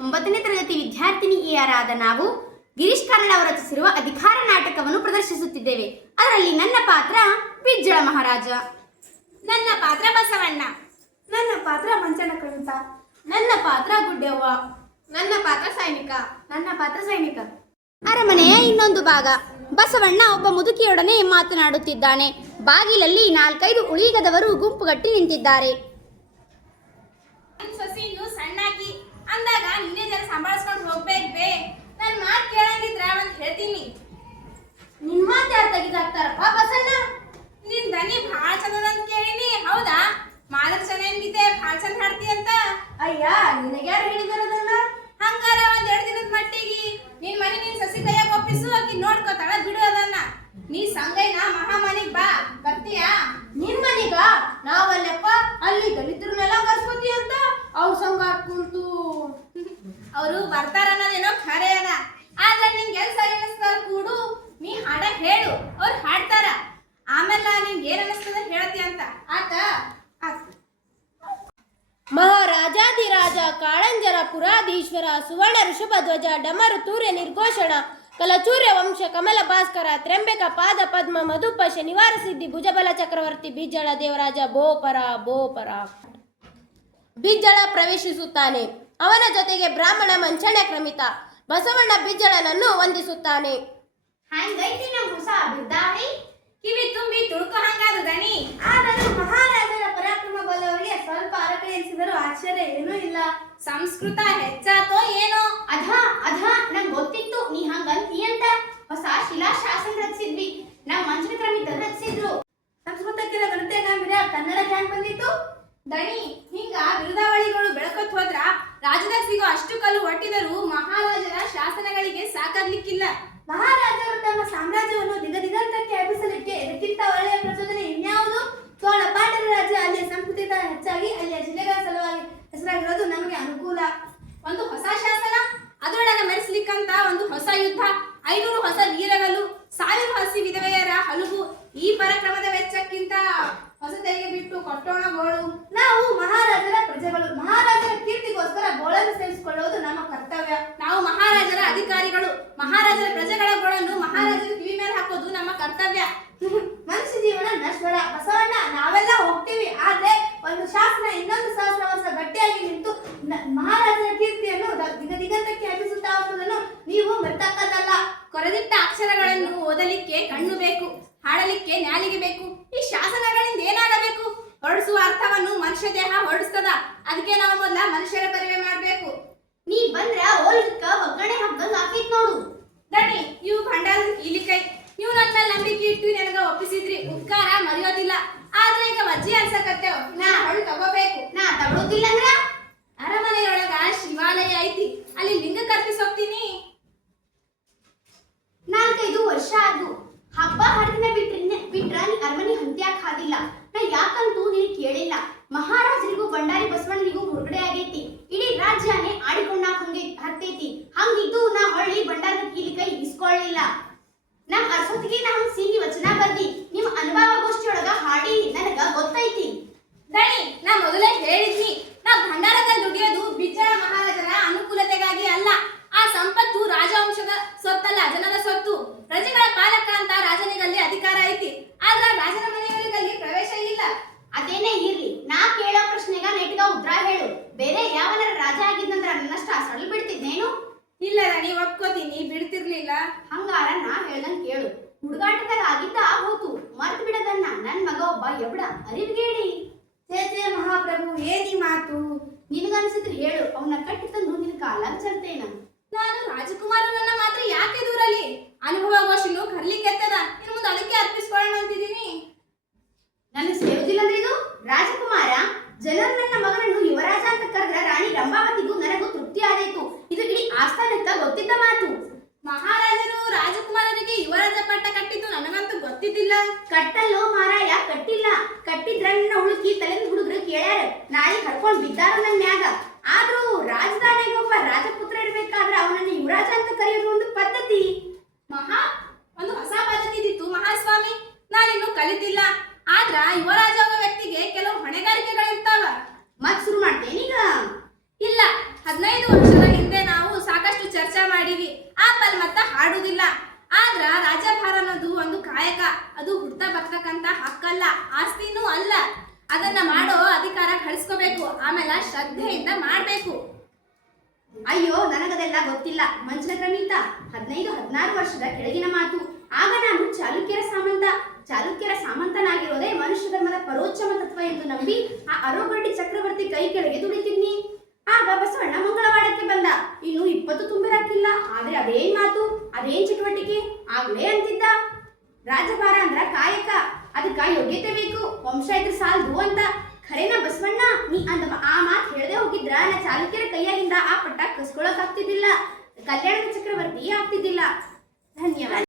9ನೇ ತರಗತಿ ವಿದ್ಯಾರ್ಥಿನಿಯರಾದ ನಾವು ಗಿರೀಶ್ ಕಾರ್ನಾಡ್ ಅವರು ರಚಿಸಿರುವ ಅಧಿಕಾರ ನಾಟಕವನ್ನು ಪ್ರದರ್ಶಿಸುತ್ತಿದ್ದೇವೆ. ಅದರಲ್ಲಿ ನನ್ನ ಪಾತ್ರ ಬಿಜ್ಜಳ ಮಹಾರಾಜ, ನನ್ನ ಪಾತ್ರ ಬಸವಣ್ಣ, ನನ್ನ ಪಾತ್ರ ಮಂಚನ ಕವಿತಾ, ನನ್ನ ಪಾತ್ರ ಗುಡ್ಡೆವ್ವ, ನನ್ನ ಪಾತ್ರ ಸೈನಿಕ, ನನ್ನ ಪಾತ್ರ ಸೈನಿಕ. ಅರಮನೆಯ ಇನ್ನೊಂದು ಭಾಗ. ಬಸವಣ್ಣ ಒಬ್ಬ ಮುದುಕಿಯೊಡನೆ ಮಾತನಾಡುತ್ತಿದ್ದಾನೆ. ಬಾಗಿಲಲ್ಲಿ 4-5 ಉಳಿಗದವರು ಗುಂಪುಗಟ್ಟಿ ನಿಂತಿದ್ದಾರೆ. ಸೊಸಿ ಇನ್ನು ಸಣ್ಣಾಕಿ ಅಂದಾಗ ನೀನೇ ಜನ ಸಂಭಾಳಿಸ್ಕೊಂಡು ಹೋಗ್ಬೇಕು ಬೇ. ನನ್ನ ಮಾತು ಕೇಳಂಗಿದ್ರ ಅಂತ ಹೇಳ್ತೀನಿ. ನಿನ್ ಮಾತು ಯಾರು ತೆಗೆದಾಕ್ತಾರಪ್ಪ ಬಸಣ್ಣ? ನಿನ್ ದನಿ ಭಾಳ ಚಂದದ ಅಂತ ಕೇಳಿನಿ. ಹೌದಾ? ಮಾದರ್ ಚೆನ್ನಾಗಿದೆ, ಭಾಳ ಚಂದ ಹಾಡ್ತಿ ಅಂತ. ಅಯ್ಯ, ನಿನಗೆ ಯಾರು ಹೇಳಿದಾರದನ್ನ? ಹಂಗಾರ 1-2 ದಿನದ ಮಟ್ಟಿಗೆ ನಿನ್ ಮನೆ ನಿನ್ ಸಸಿ ಕೈಯಾಗ ಒಪ್ಪಿಸು, ಆಕಿ ನೋಡ್ಕೋತಾಳ, ಬಿಡು ಅದನ್ನ. ನೀ ಸಂಗೈನ ಮಹಾಮನಿಗ್ ಬಾ, ಬರ್ತೀಯಾ? ನಿನ್ ಮನೀಗ? ನಾವಲ್ಲಪ್ಪ, ಅಲ್ಲಿ ದಲಿತರನ್ನೆಲ್ಲ ಕರ್ಸ್ಕೊತಿ ಅಂತ ಅವ್ರ ಸಂಗ ಕುಂತು. ಅವರು ಬರ್ತಾರ ಅನ್ನೋದೇನೋ ಖರೆ ಅದ, ಆದ್ರೆ ನಿಂಗೆ ಎಲ್ ಸರಿ ಅನಿಸ್ತದ ಕೂಡು, ನೀ ಹಾಡ ಹೇಳು, ಅವ್ರು ಹಾಡ್ತಾರ. ಆಮೇಲೆ ನಿಂಗೆ ಏನ್ ಅನಿಸ್ತದ ಹೇಳ್ತಿ ಅಂತ. ಆತಾ? ಮಹಾರಾಜಾಧಿರಾಜ ಕಾಳಂಜರ ಪುರಾಧೀಶ್ವರ ಸುವರ್ಣ ಋಷಭಧ್ವಜ ಡಮರು ತೂರ್ಯ ನಿರ್ಘೋಷಣ ಕಲಚೂರ್ಯ ವಂಶ ಕಮಲ ಭಾಸ್ಕರ ತ್ರ್ಯಂಬಕ ಪಾದ ಪದ್ಮ ಮಧುಪ ಶನಿವಾರ ಸಿದ್ಧಿ ಭುಜಬಲ ಚಕ್ರವರ್ತಿ ಬಿಜ್ಜಳ ದೇವರಾಜ ಬೋಪರ ಬೋಪರ. ಬಿಜ್ಜಳ ಪ್ರವೇಶಿಸುತ್ತಾನೆ. ಅವನ ಜೊತೆಗೆ ಬ್ರಾಹ್ಮಣ ಮಂಚಣ್ಣ ಕ್ರಮಿತ. ಬಸವಣ್ಣ ಬಿಜ್ಜಳನನ್ನು ವಂದಿಸುತ್ತಾನೆ. ಹಂಗೈತಿ ನಮ್ಮ ಹೊಸ ಬಿದ್ದಾಳಿ. ಕಿವಿ ತುಂಬಿ ತುಳುಕೋ ಹಂಗಾದ ದನಿ. ಆದರೂ ಮಹಾರಾಜರ ಪರಾಕ್ರಮ ಬಲ್ಲವರಿಗೆ ಸ್ವಲ್ಪ ಅರಕಳೆ ಎನಿಸಿದರೂ ಆಶ್ಚರ್ಯ ಏನೂ ಇಲ್ಲ. ಸಂಸ್ಕೃತ ಹೆಚ್ಚಾತೋ ಏನೋ? ಅಧ ನಂಗೆ ಗೊತ್ತಿತ್ತು ನೀ ಹಂಗಂತಿ ಅಂತ. ಹೊಸ ಶಿಲಾಶಾಸನ ರಚಿಸಿದ್ವಿ, ನಮ್ಮ ಮಂಚನ ಕ್ರಮಿತರು ರಚಿಸಿದ್ರು. ಸಂಸ್ಕೃತಕ್ಕಿರೋ ಗಣತೆಗಾಂಬಿರ ಕನ್ನಡ ಹ್ಯಾಂಗ್ ಬಂದಿತ್ತು? ದಣಿ, ಹಿಂಗ ಬಿರುದಾವಳಿಗಳು ಬೆಳಕೊತ್ ಹೋದ್ರ ರಾಜ್ಯದಾಗ ಸಿಗೋ ಅಷ್ಟು ಕಲ್ಲು ಒಟ್ಟಿದರೂ ಮಹಾರಾಜರ ಶಾಸನಗಳಿಗೆ ಸಾಕಾಗ್ಲಿಕ್ಕಿಲ್ಲ. ಮಹಾರಾಜರು ತಮ್ಮ ಸಾಮ್ರಾಜ್ಯವನ್ನು ದಿಗದಿಗಂತಕ್ಕೆ ಹಬ್ಬಿಸಲಿಕ್ಕೆ ಇದಕ್ಕಿಂತ ಒಳ್ಳೆಯ ಪ್ರಚೋದನೆ ಇನ್ಯಾವುದು? ಚೋಳ ಪಾಂಡ್ಯರ ರಾಜ್ಯ ಅಲ್ಲಿಯ ಸಂಸ್ಕೃತಿಗಿಂತ ಹೆಚ್ಚಾಗಿ ಅಲ್ಲಿಯ ಜಿಲ್ಲೆಗಳ ಸಲುವಾಗಿ ಹೆಸರಾಗಿರೋದು ನಮಗೆ ಅನುಕೂಲ. ಒಂದು ಹೊಸ ಶಾಸನ, ಅದರೊಳಗ ಮೆರೆಸ್ಲಿಕ್ಕಂತ ಒಂದು ಹೊಸ ಯುದ್ಧ, 500 ಹೊಸ ವೀರಗಲು, 1000 ಹಸಿ ವಿಧವೆಯರ ಹಲವು. ಈ ಪರಾಕ್ರಮದ ವೆಚ್ಚಕ್ಕಿಂತ ಹೊಸ ತೆರಿಗೆ ಬಿಟ್ಟು ಕೊಟ್ಟೋಣ ಗೋಳು. ನಾವು ಮಹಾರಾಜರ ಪ್ರಜೆಗಳು. ಮಹಾರಾಜರ ಕೀರ್ತಿಗೋಸ್ಕರ ಗೋಳನ್ನು ಸೇರಿಸಿಕೊಳ್ಳುವುದು ನಮ್ಮ ಕರ್ತವ್ಯ. ನಾವು ಮಹಾರಾಜರ ಅಧಿಕಾರಿಗಳು. ಮಹಾರಾಜರ ಪ್ರಜೆಗಳ ಗೋಳನ್ನು ಮಹಾರಾಜರ ಕಿವಿ ಮೇಲೆ ಹಾಕೋದು ನಮ್ಮ ಕರ್ತವ್ಯ. ಮನುಷ್ಯ ಜೀವನ ನಶ್ವರ ಬಸವಣ್ಣ. ನಾವೆಲ್ಲ ಹೋಗ್ತೀವಿ, ಆದ್ರೆ ಒಂದು ಶಾಸನ ಇನ್ನೊಂದು ಸಹಸ್ರ ವರ್ಷ ಗಟ್ಟಿಯಾಗಿ ನಿಂತು ಮಹಾರಾಜರ ಕೀರ್ತಿಯನ್ನು ದಿಗದಿಗಂತಕ್ಕೆ ಹಬ್ಬಿಸುತ್ತಾ ಹೋಗುವುದನ್ನು ನೀವು ಮೆತ್ತಕ್ಕದಲ್ಲ. ಕೊರೆದಿಟ್ಟ ಅಕ್ಷರಗಳನ್ನು ಓದಲಿಕ್ಕೆ ಕಣ್ಣು ಬೇಕು, ಹಾಡಲಿಕ್ಕೆ ನ್ಯಾಲಿಗೆ ಬೇಕು. ಈ ಶಾಸನಗಳಿಂದ ಏನಾಗಬೇಕು? ಹೊರಡಿಸುವ ಅರ್ಥವನ್ನು ಮನುಷ್ಯ ದೇಹ ಹೊರಡಿಸ್ತದ. ಅದಕ್ಕೆ ನಾವು ಮೊದಲ ಮನುಷ್ಯರ ಪರಿವೆ ಮಾಡ್ಬೇಕು. ನೀ ಬಂದ್ರ ಓಲ್ದಕ್ಕ ಒಗ್ಗರಣೆ ಹಾಕ್ದಂಗ ಆಕೈತ್ ನೋಡು. ದಣಿ, ಇವು ಭಂಡಾರ ಇಲಿಕೈ. ನೀವು ನನ್ನ ಮೇಲೆ ನಂಬಿಕೆ ಇಟ್ಟು ನನಗ ಒಪ್ಪಿಸಿದ್ರಿ, ಉಪಕಾರ ಮರೆಯೋದಿಲ್ಲ. ಆದ್ರೆ ಈಗ ವಜ್ಜಿ ಅನ್ಸಕತ್ತೇವ್, ನಾ ಹೊಳ್ ತಗೋಬೇಕು. ನಾ ತಗೊಳ್ಳೋದಿಲ್ಲ ಅಂದ್ರ? ಅರಮನೆಯೊಳಗ ಶಿವಾಲಯ ಐತಿ, ಅಲ್ಲಿ ಲಿಂಗ ಕರ್ಪಿಸಿ ಹೋಗ್ತೀನಿ. 4-5 ವರ್ಷ ಆದ್ವು. ಹಬ್ಬ ಹರಿದಿನ ಬಿಟ್ರ ನೀ ಅರಮನೆ ಹಂತ್ಯಾಕ್ ಹಾದಿಲ್ಲ. ನಾ ಯಾಕಂತೂ ನೀನ್ ಕೇಳಿಲ್ಲ. ಮಹಾರಾಜರಿಗೂ ಬಂಡಾರಿ ಬಸವಣ್ಣನಿಗೂ ಮುರುಗಡೆ ಆಗೈತಿ. ಇಡೀ ರಾಜ್ಯನೇ ಆಡಿಕೊಂಡಾಕ ಹತ್ತೈತಿ. ಹಂಗಿದ್ದು ನಾ ಹೊಳ್ಳಿ ಬಂಡಾರದ ಕೀಲಿ ಕೈ ಇಸ್ಕೊಳ್ಳಿಲ್ಲ. ನಮ್ ಅರಸೊತ್ತಿಗೆ ನಾ ಹಂಗ ಸೀಗಿ ವಚನ ಬರ್ದಿ ನಿಮ್ ಅನುಭವ ಗೋಷ್ಠಿಯೊಳಗ ಹಾಡಿ ನನಗ ಗೊತ್ತೈತಿ. ದಣಿ, ನಾ ಮೊದಲೇ ಹೇಳಿದ್ನಿ, ನಾ ಭಂಡಾರದಲ್ಲಿ ದುಡಿಯೋದು ಬಿಜ್ಜಳ ಮಹಾರಾಜರ ಅನುಕೂಲತೆಗಾಗಿ ಅಲ್ಲ. ಆ ಸಂಪತ್ತು ರಾಜವಂಶದ ಸೊತ್ತಲ್ಲ, ಜನರ ಸೊತ್ತು. ಪ್ರಜೆಗಳ ಪಾಲಕ ಅಂತ ರಾಜನಿಗಲ್ಲಿ ಅಧಿಕಾರ ಐತಿ, ಆದ್ರ ರಾಜನ ಮನೆಯವರಿಗಲ್ಲಿ ಪ್ರವೇಶ ಇಲ್ಲ. ಅದೇನೇ ಇರ್ಲಿ, ನಾ ಕೇಳೋ ಪ್ರಶ್ನೆಗ ನೆಟ್ಗ ಉತ್ತರ ಹೇಳು. ಬೇರೆ ಯಾವನಾರ ರಾಜ ಆಗಿದ್ನಂದ್ರ ನನ್ನಷ್ಟ ಸರಳ ಬಿಡ್ತಿದ್ನೇನು? ಇಲ್ಲ ದಣಿ, ಒಪ್ಕೋತೀನಿ, ಬಿಡ್ತಿರ್ಲಿಲ್ಲ. ಹಂಗಾರ ನಾ ಹೇಳ್ದಂಗ್ ಕೇಳು. ಹುಡುಗಾಟದಾಗ ಆಗಿದ್ದ ಹೋತು, ಮರ್ತ್ ಬಿಡದನ್ನ. ನನ್ ಮಗ ಒಬ್ಬ ಎಬ್ಡ ಅರಿವಿಗೇಡಿ. ಚೇ ಮಹಾಪ್ರಭು, ಏನಿ ಮಾತು? ನಿನಗನ್ಸಿದ್ರೆ ಹೇಳು, ಅವನ ಕಟ್ಟಿ ತಂದು ನಿನ್ ಕಾಲಾಗ ಚಲ್ತೇನ. ನಾನು ರಾಜಕುಮಾರನನ್ನ ಮಾತ್ರ ಯಾಕೆ ದೂರಲಿ? ಅನುಭವ ಗೋಷಿನು ಕರ್ಲಿಕ್ಕೆತ್ತದ, ಇನ್ನು ಮುಂದೆ ಅದಕ್ಕೆ ಅರ್ಪಿಸ್ಕೊಳ್ಳೋಣ ಅಂತಿದ್ದೀನಿ. ನನಗೆ ಸೇರುದಿಲ್ಲ ಅಂದ್ರೆ ಇದು ರಾಜಕುಮಾರ? ಜನರು ನನ್ನ ಮಗನನ್ನು ಯುವರಾಜ ಅಂತ ಕರೆದ್ರೆ ರಾಣಿ ರಂಭಾವತಿಗೂ ನನಗೂ ತೃಪ್ತಿ ಆದೈತು. ಇದು ಇಡೀ ಆಸ್ಥಾನಕ್ಕ ಗೊತ್ತಿದ್ದ ಮಾತು. ಮಹಾರಾಜರು ರಾಜಕುಮಾರರಿಗೆ ಯುವರಾಜ ಪಟ್ಟ ಕಟ್ಟಿದ್ದು ನನಗಂತೂ ಗೊತ್ತಿದ್ದಿಲ್ಲ. ಕಟ್ಟಲ್ಲೋ ಮಾರಾಯ, ಕಟ್ಟಿಲ್ಲ. ಕಟ್ಟಿದ್ರ ನನ್ನ ಹುಡುಕಿ ತಲೆದ ಹುಡುಗರು ಕೇಳ್ಯಾರ, ನಾಳೆ ಕರ್ಕೊಂಡ್ ಬಿದ್ದಾರ ನನ್ ಮ್ಯಾಗ. ಆದ್ರೂ ರಾಜಧಾನಿಗೆ ಒಬ್ಬ ರಾಜಪುತ್ರ ಇರ್ಬೇಕಾದ್ರೆ ಅವನನ್ನ ಯುವರಾಜ ಅಂತ ಕರೆಯೋದು ಒಂದು ಪದ್ಧತಿ. ಒಂದು ಹೊಸ ಪದ್ಧತಿ ಇದ್ದಿತ್ತು ಮಹಾಸ್ವಾಮಿ, ನಾನಿನ್ನು ಕಲಿತಿಲ್ಲ. ಆದ್ರ ಯುವರಾಜ ಅನ್ನೋ ವ್ಯಕ್ತಿಗೆ ಕೆಲವು ಹೊಣೆಗಾರಿಕೆಗಳಿರ್ತಾವ. ಮತ್ ಶುರು ಮಾಡ್ತೇನೀಗ? ಇಲ್ಲ, 15 ವರ್ಷದ ಹಿಂದೆ ಮಾಡುವುದಿಲ್ಲ. ಆದ್ರ ರಾಜ್ಯಭಾರ ಅನ್ನೋದು ಒಂದು ಕಾಯಕ, ಅದು ಹುಟ್ಟ ಬರ್ತಕ್ಕಂತ ಹಕ್ಕಲ್ಲ, ಆಸ್ತಿನೂ ಅಲ್ಲ. ಅದನ್ನ ಮಾಡೋ ಅಧಿಕಾರ ಗಳಿಸ್ಕೋಬೇಕು, ಆಮೇಲೆ ಶ್ರದ್ಧೆಯಿಂದ ಮಾಡ್ಬೇಕು. ಅಯ್ಯೋ, ನನಗದೆಲ್ಲ ಗೊತ್ತಿಲ್ಲ ಮಂಚನ ಕ್ರಮೀತ. 15-16 ವರ್ಷದ ಕೆಳಗಿನ ಮಾತು. ಆಗ ನಾನು ಚಾಲುಕ್ಯರ ಸಾಮಂತನಾಗಿರೋದೇ ಮನುಷ್ಯ ಧರ್ಮದ ಪರೋಕ್ಷಮ ತತ್ವ ಎಂದು ನಂಬಿ ಆ ಅರೋಗಡ್ಡಿ ಚಕ್ರವರ್ತಿ ಕೈ ಕೆಳಗೆ ದುಡಿತಿದ್ನಿ. ಆಗ ಬಸವಣ್ಣ ಮಂಗಳವಾಡಕ್ಕೆ ಬಂದ. ಇನ್ನು 20 ತುಂಬಿರಾಕಿಲ್ಲ. ಆದ್ರೆ ಅದೇನ್ ಮಾತು, ಅದೇನ್ ಚಟುವಟಿಕೆ. ಆಗ್ಲೇ ಅಂತಿದ್ದ, ರಾಜಭಾರ ಅಂದ್ರ ಕಾಯಕ, ಅದಕ್ಕ ಯೋಗ್ಯತೆ ಬೇಕು, ವಂಶ ಇದ್ರೆ ಸಾಲ್ದು ಅಂತ. ಖರೇನ ಬಸವಣ್ಣ, ನೀ ಆ ಮಾತು ಹೇಳದೆ ಹೋಗಿದ್ರ ನಾ ಚಾಲುಕ್ಯರ ಕೈಯಾಗಿಂದ ಆ ಪಟ್ಟ ಕಸ್ಕೊಳಕ್ ಆಗ್ತಿದ್ದಿಲ್ಲ, ಕಲ್ಯಾಣದ ಚಕ್ರವರ್ತಿ ಆಗ್ತಿದ್ದಿಲ್ಲ. ಧನ್ಯವಾದ.